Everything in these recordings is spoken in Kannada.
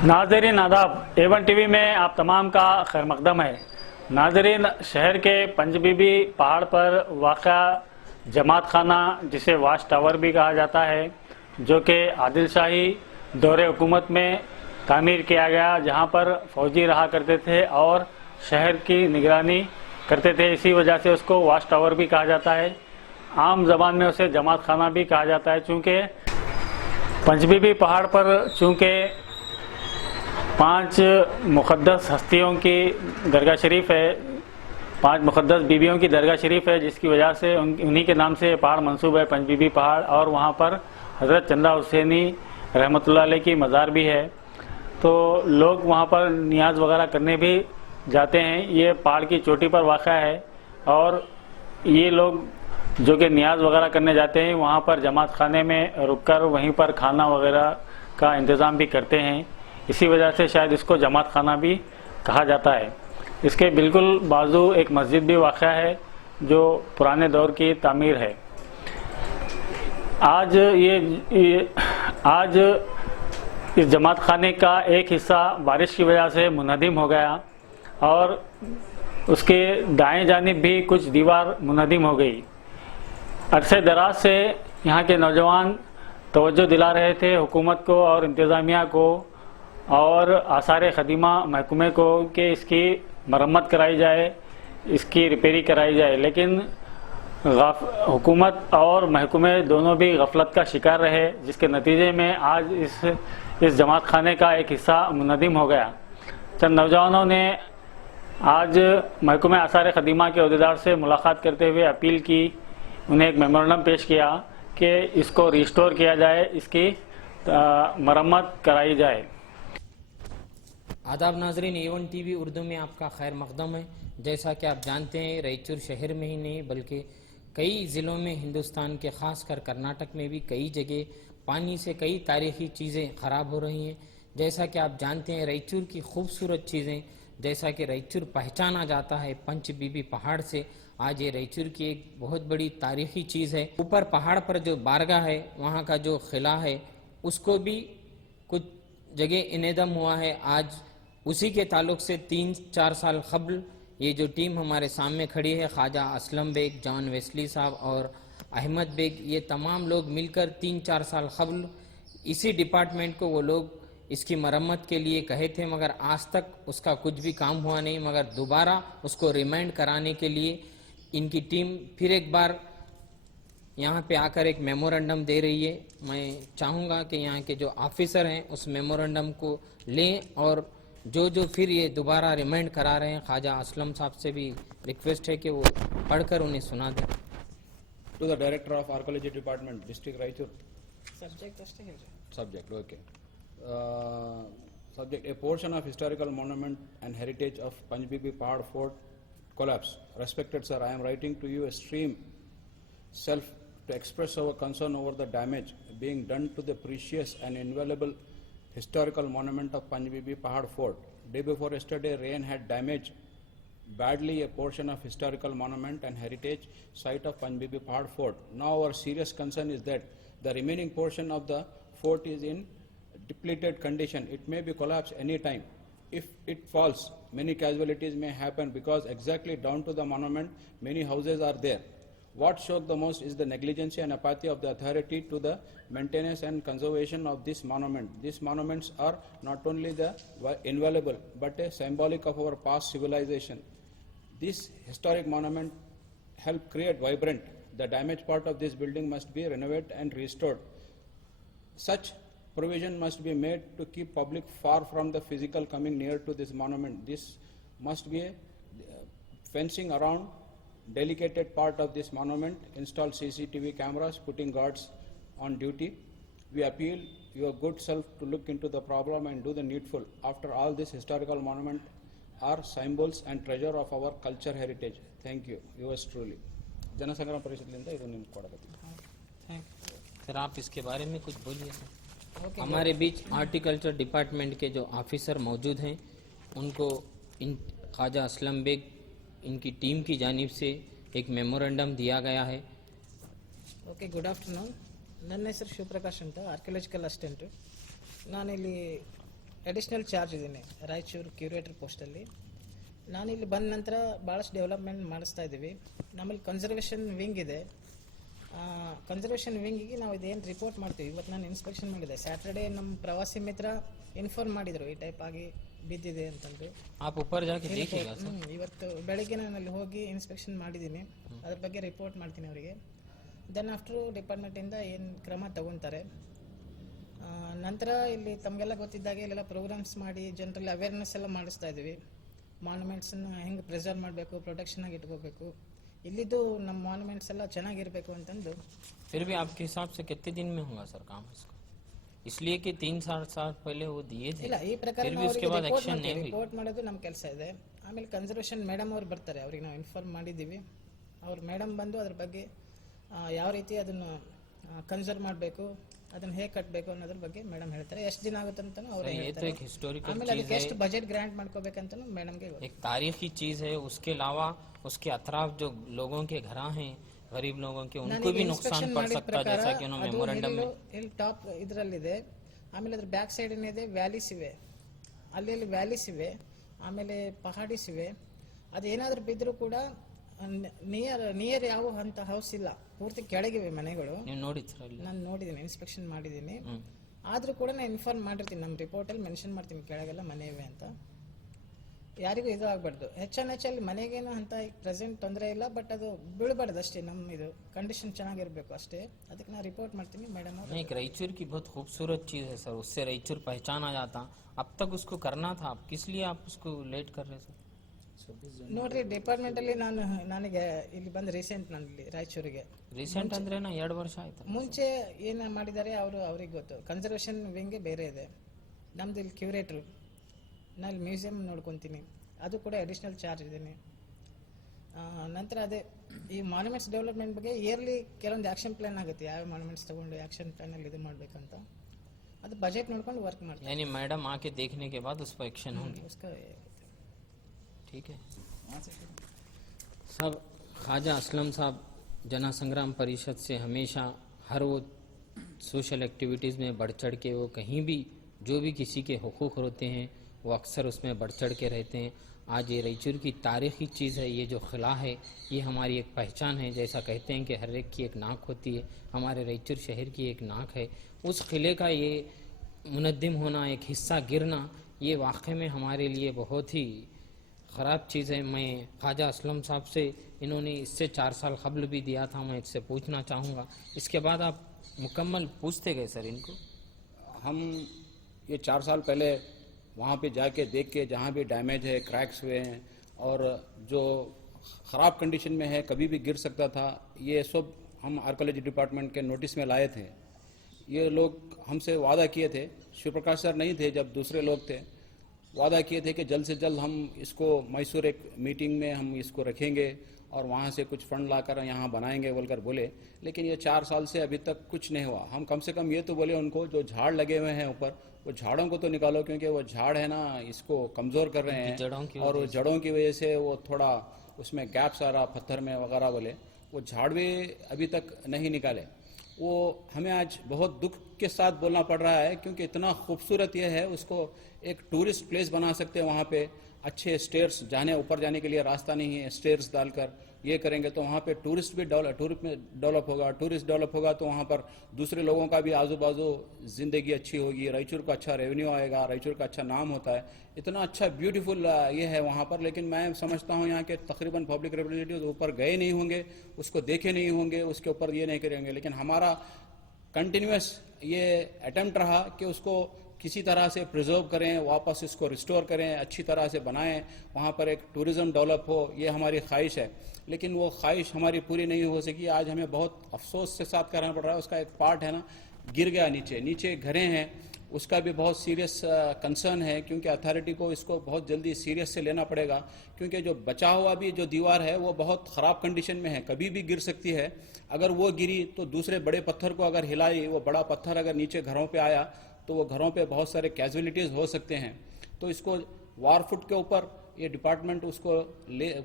नाज़रीन आदाब, A1 टीवी में आप तमाम का खैर मकदम है। नाज़रीन, शहर के पंजबीबी पहाड़ पर वाक़ा जमात खाना, जिसे वाच टावर भी कहा जाता है, जो कि आदिल शाही दौरे हुकूमत में तामीर किया गया, जहां पर फौजी रहा करते थे और शहर की निगरानी करते थे। इसी वजह से उसको वाच टावर भी कहा जाता है। आम ज़बान में उसे जमात खाना भी कहा जाता है, चूँकि पंजबीबी पहाड़ पर चूँकि 5 मुक़द्दस हस्तियों की दरगाह शरीफ है, 5 मुक़द्दस बीबियों की दरगाह शरीफ है, जिसकी वजह से उन्हीं के नाम से पहाड़ मंसूब है, पंजबीबी पहाड़। और वहाँ पर हज़रत चंदा हुसैनी रहमतुल्लाह अलैह की मज़ार भी है, तो लोग वहाँ पर नियाज वगैरह करने भी जाते हैं। ये पहाड़ की चोटी पर वाक़ा है और ये लोग जो कि नियाज वगैरह करने जाते हैं, वहाँ पर जमात खाने में रुककर वहीं पर खाना वगैरह का इंतज़ाम भी करते हैं। इसी वजह से शायद इसको जमात खाना भी कहा जाता है। इसके बिल्कुल बाजू एक मस्जिद भी वाक़या है, जो पुराने दौर की तामीर है। आज इस जमात खाने का एक हिस्सा बारिश की वजह से मुनहदिम हो गया और उसके दाएं जानिब भी कुछ दीवार मुनहदिम हो गई। अरसे दराज से यहाँ के नौजवान तवज्जो दिला रहे थे हुकूमत को और इंतज़ामिया को और आसार ख़दीमा महकमे को कि इसकी मरम्मत कराई जाए, इसकी रिपेयरी कराई जाए, लेकिन हुकूमत और महकमे दोनों भी गफलत का शिकार रहे, जिसके नतीजे में आज इस जमात खाने का एक हिस्सा मुनहदिम हो गया। चंद नौजवानों ने आज महकमे आसार ख़दीमा के अहदेदार से मुलाकात करते हुए अपील की, उन्हें एक मेमोरेंडम पेश किया कि इसको रिस्टोर किया जाए, इसकी मरम्मत कराई जाए। आदाब नाजरीन, A1 टीवी उर्दू में आपका खैर मकदम है। जैसा कि आप जानते हैं, रायचूर शहर में ही नहीं बल्कि कई ज़िलों में हिंदुस्तान के ख़ासकर कर्नाटक में भी कई जगह पानी से कई तारीख़ी चीज़ें ख़राब हो रही हैं। जैसा कि आप जानते हैं, रायचूर की खूबसूरत चीज़ें, जैसा कि रायचूर पहचाना जाता है पंचबीबी पहाड़ से, आज ये रायचूर की एक बहुत बड़ी तारीख़ी चीज़ है। ऊपर पहाड़ पर जो बारगाह है, वहाँ का जो किला है, उसको भी कुछ जगह इनेदम हुआ है। आज उसी के ताल्लुक़ से 3-4 साल क़ब्ल ये जो टीम हमारे सामने खड़ी है, ख्वाजा असलम बेग, जॉन वेस्ली साहब और अहमद बेग, ये तमाम लोग मिलकर 3-4 साल क़ब्ल इसी डिपार्टमेंट को वो लोग इसकी मरम्मत के लिए कहे थे, मगर आज तक उसका कुछ भी काम हुआ नहीं। मगर दोबारा उसको रिमाइंड कराने के लिए इनकी टीम फिर एक बार यहाँ पे आकर एक मेमोरेंडम दे रही है। मैं चाहूँगा कि यहाँ के जो ऑफिसर हैं उस मेमोरेंडम को लें और जो फिर ये दोबारा रिमाइंड करा रहे हैं, ख्वाजा असलम साहब से भी रिक्वेस्ट है कि वो पढ़कर उन्हें सुना दें। To the Director of Archaeology Department, District Raichur. Subject, okay. Subject, a portion of historical monument and heritage of Panjbibi Pahad Fort collapse. Respected sir, I am writing to you a stream self to express our concern over the damage being done to the precious and invaluable historical monument of Panjbibi Pahad Fort. Day before yesterday, rain had damaged badly a portion of historical monument and heritage site of Panjbibi Pahad Fort. Now our serious concern is that the remaining portion of the fort is in depleted condition. It may be collapsed any time. If it falls, many casualties may happen because exactly down to the monument, many houses are there. What shocked the most is the negligence and apathy of the authority to the maintenance and conservation of this monument. These monuments are not only the invaluable but a symbolic of our past civilization. This historic monument helped create vibrant. The damaged part of this building must be renovated and restored. Such provision must be made to keep public far from the physical coming near to this monument. This must be a fencing around dedicated part of this monument, install CCTV cameras, putting guards on duty. We appeal your good self to look into the problem and do the needful. After all, this historical monument are symbols and treasure of our culture heritage. Thank you. Yours truly. Jansangram परिषद लिंदा इधर निम्न कोड़ा थैंक सर, आप इसके बारे में कुछ बोलिए सर। हमारे बीच हॉर्टिकल्चर डिपार्टमेंट के जो ऑफिसर मौजूद हैं, उनको इन ख्वाजा असलम बेग इनकी टीम की जानिब से एक मेमोरेंडम दिया गया है। Okay, good afternoon. ನನ್ನ ಹೆಸರು ಶಿವಪ್ರಕಾಶ್ ಅಂತ, ಆರ್ಕಿಯಾಲಜಿಕಲ್ ಅಸಿಸ್ಟೆಂಟು. ನಾನಿಲ್ಲಿ ಅಡಿಷ್ನಲ್ ಚಾರ್ಜ್ ಇದ್ದೀನಿ ರಾಯಚೂರು ಕ್ಯೂರೇಟರ್ ಪೋಸ್ಟಲ್ಲಿ. ನಾನು ಇಲ್ಲಿ ಬಂದ ನಂತರ ಭಾಳಷ್ಟು ಡೆವಲಪ್ಮೆಂಟ್ ಮಾಡಿಸ್ತಾ ಇದ್ದೀವಿ. ನಮ್ಮಲ್ಲಿ ಕನ್ಸರ್ವೇಷನ್ ವಿಂಗ್ ಇದೆ. ಕನ್ಸರ್ವೇಷನ್ ವಿಂಗಿಗೆ ನಾವು ಇದೇನು ರಿಪೋರ್ಟ್ ಮಾಡ್ತೀವಿ. ಇವತ್ತು ನಾನು ಇನ್ಸ್ಪೆಕ್ಷನ್ ಮಾಡಿದೆ. ಸ್ಯಾಟರ್ಡೇ ನಮ್ಮ ಪ್ರವಾಸಿ ಮಿತ್ರ ಇನ್ಫಾರ್ಮ್ ಮಾಡಿದರು ಈ ಟೈಪ್ ಆಗಿ ಬಿದ್ದಿದೆ ಅಂತಂದು. आप ऊपर जाके देखिएगा सर. ಇವತ್ತು ಬೆಳಗ್ಗೆ ನಾನು ಅಲ್ಲಿ ಹೋಗಿ ಇನ್ಸ್ಪೆಕ್ಷನ್ ಮಾಡಿದ್ದೀನಿ. ಅದ್ರ ಬಗ್ಗೆ ರಿಪೋರ್ಟ್ ಮಾಡ್ತೀನಿ ಅವರಿಗೆ. ದೆನ್ ಆಫ್ಟರು ಡಿಪಾರ್ಟ್ಮೆಂಟಿಂದ ಏನು ಕ್ರಮ ತಗೊತಾರೆ. ನಂತರ ಇಲ್ಲಿ ತಮಗೆಲ್ಲ ಗೊತ್ತಿದ್ದಾಗೆ ಇಲ್ಲೆಲ್ಲ ಪ್ರೋಗ್ರಾಮ್ಸ್ ಮಾಡಿ ಜನರಲ್ಲಿ ಅವೇರ್ನೆಸ್ ಎಲ್ಲ ಮಾಡಿಸ್ತಾ ಇದ್ದೀವಿ. ಮಾನ್ಯುಮೆಂಟ್ಸನ್ನು ಹೆಂಗೆ ಪ್ರಿಸರ್ವ್ ಮಾಡಬೇಕು, ಪ್ರೊಟೆಕ್ಷನಾಗಿ ಇಟ್ಕೋಬೇಕು, ಇಲ್ಲಿದ್ದು ನಮ್ಮ ಮಾನ್ಯುಮೆಂಟ್ಸ್ ಎಲ್ಲ ಚೆನ್ನಾಗಿರಬೇಕು ಅಂತಂದು. फिर भी आपके हिसाब से कितने दिन में होगा सर काम इसका? इसलिए कि 3-4 साल पहले वो दिए थे. ಇಲ್ಲ, ಈ ಪ್ರಕಾರ फिर भी ನಾವು उसके ಅವರಿಗೆ बाद ರಿಪೋರ್ಟ್ एक्शन नहीं ಮಾಡ್ತೀವಿ. हुई. ರಿಪೋರ್ಟ್ ಮಾಡೋದು ನಮ್ಮ ಕೆಲಸ ಇದೆ. ಆಮೇಲೆ ಕನ್ಸರ್ವೇಷನ್ ಮೇಡಮ್ ಅವ್ರು ಬರ್ತಾರೆ, ಅವ್ರಿಗೆ ನಾವು ಇನ್ಫಾರ್ಮ್ ಮಾಡಿದ್ದೀವಿ. ಅವ್ರು ಮೇಡಮ್ ಬಂದು ಅದ್ರ ಬಗ್ಗೆ ಯಾವ ರೀತಿ ಅದನ್ನು ಕನ್ಸರ್ವ್ ಮಾಡಬೇಕು, ಅದನ್ನು ಹೇಗೆ ಕಟ್ಟಬೇಕು ಅನ್ನೋದ್ರ ಬಗ್ಗೆ ಮೇಡಮ್ ಹೇಳ್ತಾರೆ. ಎಷ್ಟು ದಿನ ಆಗುತ್ತೆ ಅಂತಲೂ ಅವರೇ ये तो ಹೇಳ್ತಾರೆ. एक हिस्टोरिकल ಆಮೇಲೆ चीज ಅದಕ್ಕೆ है, ಎಷ್ಟು ಬಜೆಟ್ ಗ್ರಾಂಟ್ ಮಾಡ್ಕೋಬೇಕಂತಲೂ ಮೇಡಮ್ಗೆ ಗೊತ್ತು. एक तारीखी चीज है. उसके अलावा उसके अतराफ जो लोगों के घर हैं, गरीब लोगों के, उनको भी नुकसान पड़ सकता है, जैसा कि उन्होंने मेमोरेंडम में. ಇಲ್ಲಿ ಟಾಪ್ ಇದರಲ್ಲಿದೆ. ಆಮೇಲೆ ಅದ್ರ ಬ್ಯಾಕ್ ಸೈಡ್ ಏನಿದೆ ವ್ಯಾಲೀಸ್ ಇವೆ, ಅಲ್ಲಿ ವ್ಯಾಲೀಸ್ ಇವೆ, ಆಮೇಲೆ ಪಹಾಡೀಸ್ ಇವೆ. ಅದೇನಾದ್ರೂ ಬಿದ್ದರೂ ಕೂಡ ನಿಯರ್ ಯಾವ ಅಂತ ಹೌಸ್ ಇಲ್ಲ, ಪೂರ್ತಿ ಕೆಳಗಿವೆ ಮನೆಗಳು. ನೀವು ನೋಡಿದ್ರಾ ಇಲ್ಲಿ? ನಾನು ನೋಡಿದ್ದೀನಿ, ಇನ್ಸ್ಪೆಕ್ಷನ್ ಮಾಡಿದ್ದೀನಿ. ಆದರೂ ಕೂಡ ನಾನು ಇನ್ಫಾರ್ಮ್ ಮಾಡಿರ್ತೀನಿ, ನಮ್ಮ ರಿಪೋರ್ಟಲ್ಲಿ ಮೆನ್ಷನ್ ಮಾಡ್ತೀನಿ ಕೆಳಗೆಲ್ಲ ಮನೆ ಇವೆ ಅಂತ. ಯಾರಿಗೂ ಇದು ಆಗಬಾರ್ದು. ಹೆಚ್ಚಲ್ಲಿ ಮನೆಗೇನು ಅಂತ ಪ್ರೆಸೆಂಟ್ ತೊಂದರೆ ಇಲ್ಲ, ಬಟ್ ಅದು ಬೀಳಬಾರ್ದು ಅಷ್ಟೇ. ನಮ್ಮ ಇದು ಕಂಡೀಷನ್ ಚೆನ್ನಾಗಿರಬೇಕು ಅಷ್ಟೇ. ಅದಕ್ಕೆ ನಾನು ರಿಪೋರ್ಟ್ ಮಾಡ್ತೀನಿ ಮೇಡಮ್ ಅವರು. नहीं, एक रायचूर की बहुत खूबसूरत चीज़ है सर, उससे रायचूर पहचाना जाता. अब तक उसको करना था, आप किस लिए आप उसको लेट कर रहे सर? ನೋಡ್ರಿ, ಡಿಪಾರ್ಟ್ಮೆಂಟಲ್ಲಿ ನನಗೆ ಇಲ್ಲಿ ಬಂದು ರೀಸೆಂಟ್ ನಾನು ಇಲ್ಲಿ ರಾಯಚೂರಿಗೆ ರೀಸೆಂಟ್ ಅಂದ್ರೆ 2 ವರ್ಷ ಆಯ್ತು. ಮುಂಚೆ ಏನು ಮಾಡಿದ್ದಾರೆ ಅವ್ರಿಗೆ ಗೊತ್ತು. ಕನ್ಸರ್ವೇಷನ್ ವಿಂಗೇ ಬೇರೆ ಇದೆ, ನಮ್ದು ಇಲ್ಲಿ ಕ್ಯೂರೇಟ್ರು. ನಾನು ಇಲ್ಲಿ ಮ್ಯೂಸಿಯಂ ನೋಡ್ಕೊತೀನಿ, ಅದು ಕೂಡ ಅಡಿಷ್ನಲ್ ಚಾರ್ಜ್ ಇದ್ದೀನಿ. ನಂತರ ಅದೇ ಈ ಮಾನ್ಯುಮೆಂಟ್ಸ್ ಡೆವಲಪ್ಮೆಂಟ್ ಬಗ್ಗೆ ಇಯರ್ಲಿ ಕೆಲವೊಂದು ಆ್ಯಕ್ಷನ್ ಪ್ಲಾನ್ ಆಗುತ್ತೆ, ಯಾವ ಮಾನ್ಯುಮೆಂಟ್ಸ್ ತೊಗೊಂಡು ಆ್ಯಕ್ಷನ್ ಪ್ಲಾನಲ್ಲಿ ಇದು ಮಾಡಬೇಕಂತ. ಅದು ಬಜೆಟ್ ನೋಡ್ಕೊಂಡು ವರ್ಕ್ ಮಾಡ್ತೀನಿ. यानी मैडम आके देखने के बाद उस पर एक्शन होंगे. उसका ठीक है सब. ख्वाजा असलम साहब जना संग्राम परिषद से हमेशा हर वो सोशल एक्टिविटीज़ में बढ़ चढ़ के, वो कहीं भी जो भी किसी के हुकूक होते हैं वो अक्सर उसमें बढ़ चढ़ के रहते हैं. आज ये रायचूर की तारीख़ी चीज़ है, ये जो खिला है ये हमारी एक पहचान है. जैसा कहते हैं कि हर एक की एक नाक होती है, हमारे रायचूर शहर की एक नाक है. उस किले का ये मुनद्दिम होना, एक हिस्सा गिरना, ये वाकई में हमारे लिए बहुत ही ख़राब चीज़ है. मैं ख्वाजा असलम साहब से, इन्होंने इससे 4 साल कबल भी दिया था, मैं इससे पूछना चाहूँगा. इसके बाद आप मुकम्मल पूछते गए सर इनको? हम ये 4 साल पहले वहाँ पे जाके देख के, जहाँ भी डैमेज है, क्रैक्स हुए हैं और जो ख़राब कंडीशन में है, कभी भी गिर सकता था, ये सब हम आर्कोलॉजी डिपार्टमेंट के नोटिस में लाए थे. ये लोग हमसे वादा किए थे, शिव प्रकाश सर नहीं थे जब दूसरे लोग थे, वादा किए थे कि जल्द से जल्द हम इसको मैसूर एक मीटिंग में हम इसको रखेंगे और वहाँ से कुछ फंड लाकर यहाँ बनाएंगे बोलकर बोले. लेकिन ये 4 साल से अभी तक कुछ नहीं हुआ. हम कम से कम ये तो बोले उनको, जो झाड़ लगे हुए हैं ऊपर, वो झाड़ों को तो निकालो, क्योंकि वो झाड़ है ना, इसको कमज़ोर कर रहे हैं और जड़ों की वजह से वो थोड़ा उसमें गैप्स आ रहा पत्थर में वगैरह बोले. वो झाड़ भी अभी तक नहीं निकाले. वो हमें आज बहुत दुख के साथ बोलना पड़ रहा है, क्योंकि इतना खूबसूरत ये है, उसको एक टूरिस्ट प्लेस बना सकते हैं. वहाँ पे अच्छे स्टेयर्स, ऊपर जाने के लिए रास्ता नहीं है, स्टेयर्स डालकर ये करेंगे तो वहाँ पे टूरिस्ट डेवलप होगा. टूरिस्ट डेवलप होगा तो वहाँ पर दूसरे लोगों का भी आजू बाजू ज़िंदगी अच्छी होगी, रायचूर का अच्छा रेवेन्यू आएगा, रायचूर का अच्छा नाम होता है. इतना अच्छा ब्यूटीफुल ये है वहाँ पर. लेकिन मैं समझता हूँ यहाँ के तकरीबन पब्लिक रिप्रेजेंटेटिव ऊपर गए नहीं होंगे, उसको देखे नहीं होंगे, उसके ऊपर ये नहीं करेंगे. लेकिन हमारा कंटिन्यूस ये अटेम्प्ट रहा कि उसको किसी तरह से प्रिजर्व करें, वापस इसको रिस्टोर करें, अच्छी तरह से बनाएं, वहाँ पर एक टूरिज़्म डेवलप हो, ये हमारी ख्वाहिश है. लेकिन वो ख्वाहिश हमारी पूरी नहीं हो सकी. आज हमें बहुत अफसोस के साथ करना पड़ रहा है. उसका एक पार्ट है ना, गिर गया नीचे घरें हैं, उसका भी बहुत सीरियस कंसर्न है, क्योंकि अथॉरिटी को इसको बहुत जल्दी सीरियस से लेना पड़ेगा. क्योंकि जो बचा हुआ भी जो दीवार है वो बहुत ख़राब कंडीशन में है, कभी भी गिर सकती है. अगर वो गिरी तो दूसरे बड़े पत्थर को अगर हिलाई, वो बड़ा पत्थर अगर नीचे घरों पे आया तो वो घरों पे बहुत सारे कैजुअलिटीज़ हो सकते हैं. तो इसको वार फुट के ऊपर ये डिपार्टमेंट उसको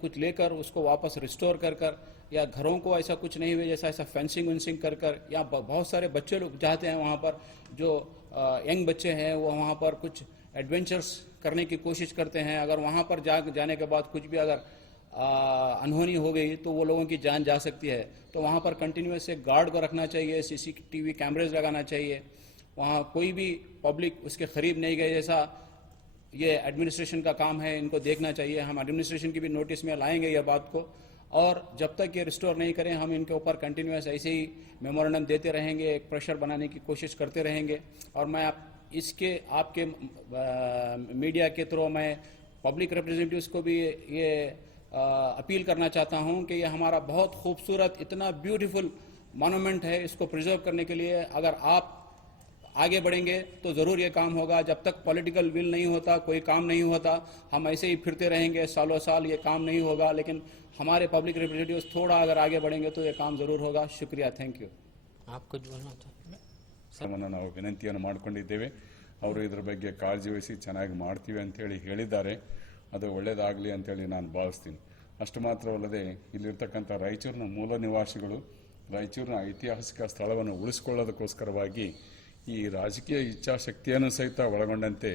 कुछ लेकर उसको वापस रिस्टोर कर या घरों को ऐसा कुछ नहीं हुए जैसा ऐसा फेंसिंग वेंसिंग कर या बहुत सारे बच्चे लोग चाहते हैं वहाँ पर, जो यंग बच्चे हैं वो वहाँ पर कुछ एडवेंचर्स करने की कोशिश करते हैं, अगर वहाँ पर जाने के बाद कुछ भी अगर अनहोनी हो गई तो वो लोगों की जान जा सकती है। तो वहाँ पर कंटिन्यूस एक गार्ड को रखना चाहिए, CCTV कैमरेज लगाना चाहिए, वहाँ कोई भी पब्लिक उसके करीब नहीं गए, जैसा ये एडमिनिस्ट्रेशन का काम है, इनको देखना चाहिए। हम एडमिनिस्ट्रेशन की भी नोटिस में लाएंगे ये बात को, और जब तक ये रिस्टोर नहीं करें हम इनके ऊपर कंटिन्यूस ऐसे ही मेमोरेंडम देते रहेंगे, एक प्रेशर बनाने की कोशिश करते रहेंगे। और मैं इसके आपके मीडिया के थ्रू मैं पब्लिक रिप्रेजेंटेटिव्स को भी ये अपील करना चाहता हूं कि ये हमारा बहुत खूबसूरत इतना ब्यूटीफुल मॉन्यूमेंट है, इसको प्रिजर्व करने के लिए अगर आप आगे बढ़ेंगे तो ज़रूर ये काम होगा। जब तक पॉलिटिकल विल नहीं होता कोई काम नहीं होता, हम ऐसे ही फिरते रहेंगे सालों साल, ये काम नहीं होगा। लेकिन हमारे पब्लिक रिप्रेजेंटेटिव्स थोड़ा अगर आगे बढ़ेंगे तो ये काम ज़रूर होगा। शुक्रिया, थैंक यू। आप कुछ बोलना चाहते ನಾವು ವಿನಂತಿಯನ್ನು ಮಾಡಿಕೊಂಡಿದ್ದೇವೆ. ಅವರು ಇದರ ಬಗ್ಗೆ ಕಾಳಜಿ ವಹಿಸಿ ಚೆನ್ನಾಗಿ ಮಾಡ್ತೀವಿ ಅಂತೇಳಿ ಹೇಳಿದ್ದಾರೆ. ಅದು ಒಳ್ಳೆಯದಾಗಲಿ ಅಂತೇಳಿ ನಾನು ಭಾವಿಸ್ತೀನಿ. ಅಷ್ಟು ಮಾತ್ರವಲ್ಲದೆ ಇಲ್ಲಿರ್ತಕ್ಕಂಥ ರಾಯಚೂರಿನ ಮೂಲ ನಿವಾಸಿಗಳು ರಾಯಚೂರಿನ ಐತಿಹಾಸಿಕ ಸ್ಥಳವನ್ನು ಉಳಿಸಿಕೊಳ್ಳೋದಕ್ಕೋಸ್ಕರವಾಗಿ ಈ ರಾಜಕೀಯ ಇಚ್ಛಾಶಕ್ತಿಯನ್ನು ಸಹಿತ ಒಳಗೊಂಡಂತೆ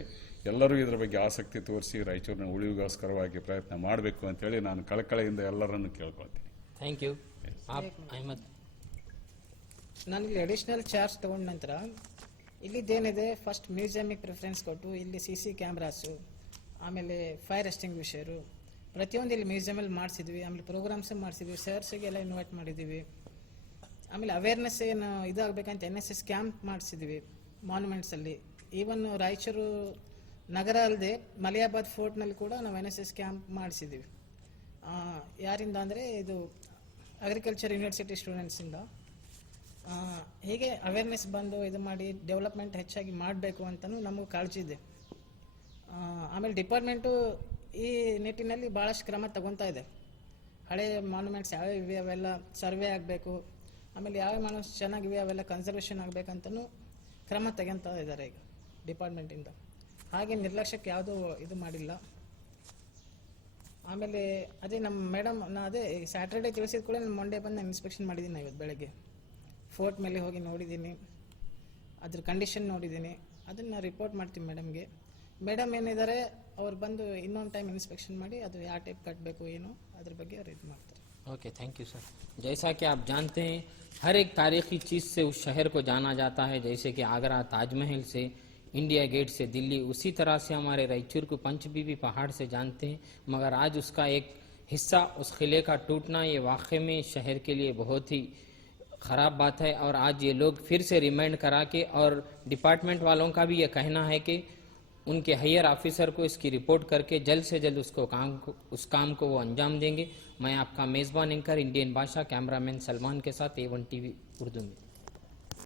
ಎಲ್ಲರೂ ಇದರ ಬಗ್ಗೆ ಆಸಕ್ತಿ ತೋರಿಸಿ ರಾಯಚೂರಿನ ಉಳಿವಿಗೋಸ್ಕರವಾಗಿ ಪ್ರಯತ್ನ ಮಾಡಬೇಕು ಅಂತೇಳಿ ನಾನು ಕಳಕಳಿಯಿಂದ ಎಲ್ಲರನ್ನು ಕೇಳ್ಕೊಳ್ತೀನಿ. Thank you. ಅಹಮದ್, ನಾನಿಲ್ಲಿ ಅಡಿಷ್ನಲ್ ಚಾರ್ಜ್ ತೊಗೊಂಡ ನಂತರ ಇಲ್ಲಿದ್ದೇನಿದೆ ಫಸ್ಟ್ ಮ್ಯೂಸಿಯಮಿಗೆ ಪ್ರಿಫರೆನ್ಸ್ ಕೊಟ್ಟು ಇಲ್ಲಿ CC ಕ್ಯಾಮ್ರಾಸು, ಆಮೇಲೆ ಫೈರ್ ಎಕ್ಸ್ಟಿಂಗ್ವಿಷರು ಪ್ರತಿಯೊಂದು ಇಲ್ಲಿ ಮ್ಯೂಸಿಯಮಲ್ಲಿ ಮಾಡಿಸಿದ್ವಿ. ಆಮೇಲೆ ಪ್ರೋಗ್ರಾಮ್ಸ್ ಮಾಡಿಸಿದ್ವಿ, ಸರ್ಸಿಗೆಲ್ಲ ಇನ್ವೈಟ್ ಮಾಡಿದ್ದೀವಿ. ಆಮೇಲೆ ಅವೇರ್ನೆಸ್ ಏನು ಇದಾಗಬೇಕಂತ NSS ಕ್ಯಾಂಪ್ ಮಾಡಿಸಿದ್ವಿ ಮಾನ್ಯುಮೆಂಟ್ಸಲ್ಲಿ. ಈವನ್ ರಾಯಚೂರು ನಗರ ಅಲ್ಲದೆ ಮಲಿಯಾಬಾದ್ ಫೋರ್ಟ್ನಲ್ಲಿ ಕೂಡ ನಾವು NSS ಕ್ಯಾಂಪ್ ಮಾಡಿಸಿದ್ವಿ. ಯಾರಿಂದ ಅಂದರೆ ಇದು ಅಗ್ರಿಕಲ್ಚರ್ ಯೂನಿವರ್ಸಿಟಿ ಸ್ಟೂಡೆಂಟ್ಸಿಂದ. ಹೀಗೆ ಅವೇರ್ನೆಸ್ ಬಂದು ಇದು ಮಾಡಿ ಡೆವಲಪ್ಮೆಂಟ್ ಹೆಚ್ಚಾಗಿ ಮಾಡಬೇಕು ಅಂತಲೂ ನಮಗೂ ಕಾಳಜಿ ಇದೆ. ಆಮೇಲೆ ಡಿಪಾರ್ಟ್ಮೆಂಟು ಈ ನಿಟ್ಟಿನಲ್ಲಿ ಭಾಳಷ್ಟು ಕ್ರಮ ತಗೊತಾ ಇದೆ. ಹಳೆ ಮಾನ್ಯುಮೆಂಟ್ಸ್ ಯಾವ್ಯಾವ ಇವೆ ಅವೆಲ್ಲ ಸರ್ವೆ ಆಗಬೇಕು, ಆಮೇಲೆ ಯಾವ ಮಾನ್ಯುಮೆಂಟ್ಸ್ ಚೆನ್ನಾಗಿವೆ ಅವೆಲ್ಲ ಕನ್ಸರ್ವೇಷನ್ ಆಗಬೇಕಂತಲೂ ಕ್ರಮ ತಗೊತಾ ಇದ್ದಾರೆ ಈಗ ಡಿಪಾರ್ಟ್ಮೆಂಟಿಂದ. ಹಾಗೆ ನಿರ್ಲಕ್ಷ್ಯಕ್ಕೆ ಯಾವುದೂ ಇದು ಮಾಡಿಲ್ಲ. ಆಮೇಲೆ ಅದೇ ನಮ್ಮ ಮೇಡಮ್ ಅದೇ ಸ್ಯಾಟರ್ಡೇ ತಿಳಿಸಿದ ಕೂಡ ನಾನು ಮಂಡೇ ಬಂದು ನಾನು ಇನ್ಸ್ಪೆಕ್ಷನ್ ಮಾಡಿದ್ದೀನಿ. ಇವತ್ತು ಬೆಳಗ್ಗೆ ಫೋರ್ಟ್ ಮೇಲೆ ಹೋಗಿ ನೋಡಿದ್ದೀನಿ, ಅದ್ರ ಕಂಡೀಷನ್ ನೋಡಿದ್ದೀನಿ. ಅದನ್ನು ರಿಪೋರ್ಟ್ ಮಾಡ್ತೀನಿ ಮೇಡಮ್ಗೆ. ಮೇಡಮ್ ಏನಿದ್ದಾರೆ ಅವ್ರು ಬಂದು ಇನ್ನೊಂದು ಟೈಮ್ ಇನ್ಸ್ಪೆಕ್ಷನ್ ಮಾಡಿ ಅದು ಯಾವ ಟೈಪ್ ಕಟ್ಟಬೇಕು ಏನು ಅದ್ರ ಬಗ್ಗೆ ಅವ್ರು ಇದು ಮಾಡ್ತಾರೆ. Okay, thank you sir. जैसा कि आप जानते हैं हर एक तारीखी चीज़ से उस शहर को जाना जाता है, जैसे कि आगरा ताजमहल से, इंडिया गेट से दिल्ली, उसी तरह से हमारे रायचूर को पंचबीबी पहाड़ से जानते हैं. मगर आज उसका एक हिस्सा उस किले का टूटना ये वाकई में शहर के लिए बहुत ही ख़राब बात है. और आज ये लोग फिर से रिमाइंड करा के, और डिपार्टमेंट वालों का भी ये कहना है कि उनके हायर ऑफिसर को इसकी रिपोर्ट करके जल्द से जल्द उस काम को वो अंजाम देंगे. मैं आपका मेज़बान एंकर इंडियन भाषा कैमरामैन सलमान के साथ A1 TV उर्दू में.